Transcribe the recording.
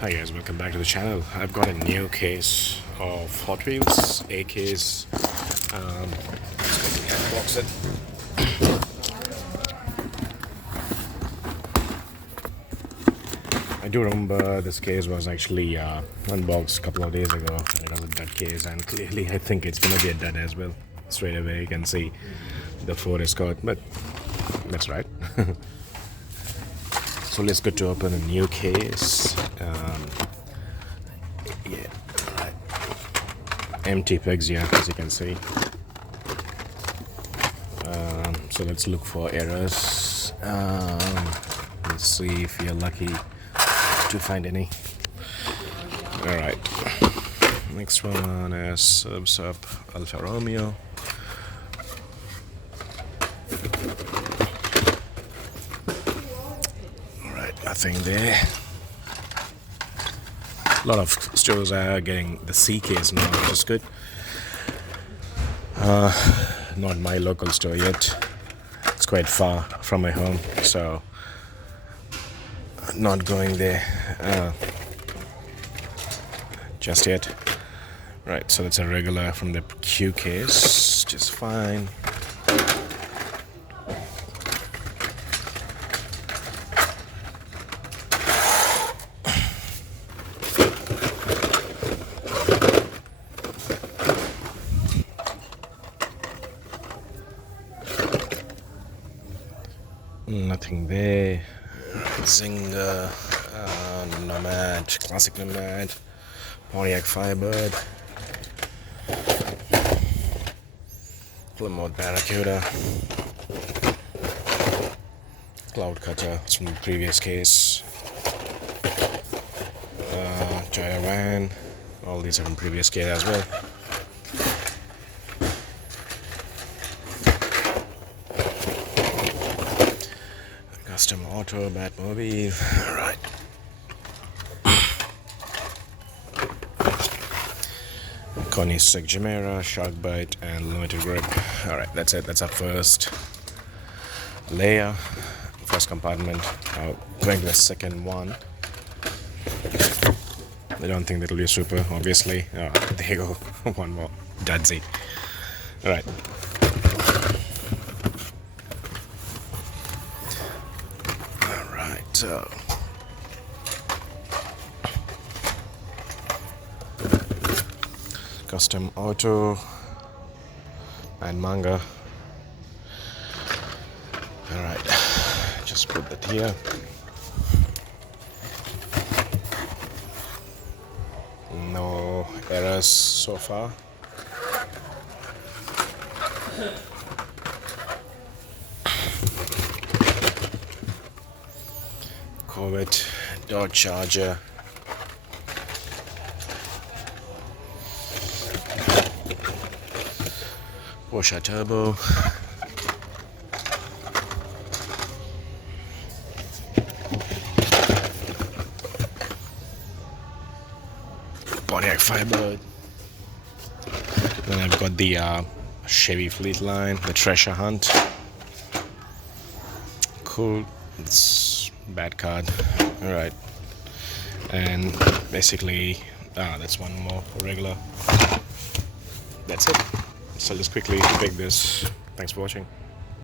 Hi guys, welcome back to the channel. I've got a new case of Hot Wheels, a case. Let's quickly unbox it. I do remember this case was actually unboxed a couple of days ago. It was a dud case, and clearly I think it's gonna be a dud as well. Straight away you can see the Ford Escort, but that's right. So let's go to open a new case. Yeah, right. Empty pegs here, as you can see. So let's look for errors. Let's see if we are lucky to find any. All right. Next one is Subs Up Alfa Romeo. All right, nothing there. A lot of stores are getting the C case now, which is good. Not my local store yet. It's quite far from my home, so not going there just yet. Right, so it's a regular from the Q case, just fine. Nothing there. Zinger, Nomad, classic Nomad, Pontiac Firebird, Plymouth Barracuda, Cloud Cutter, it's from the previous case, Toyota Van, all these are from previous case as well. Custom Auto, Batmobile, alright. Koenigsegg Gemera, Sharkbite, and Limited Grip. Alright, that's it. That's our first layer, first compartment. Going to the second one. I don't think that'll be a super, obviously. There you go. One more. Dudsy. Alright. Alright, so. Custom Auto and Manga. Alright, just put that here. No errors so far. Corvette, Dodge Charger. Porsche Turbo. Pontiac Firebird. Then I've got the Chevy Fleetline, the Treasure Hunt. Cool. It's bad card. Alright. And basically, that's one more regular. That's it. So just quickly pick this. Thanks for watching.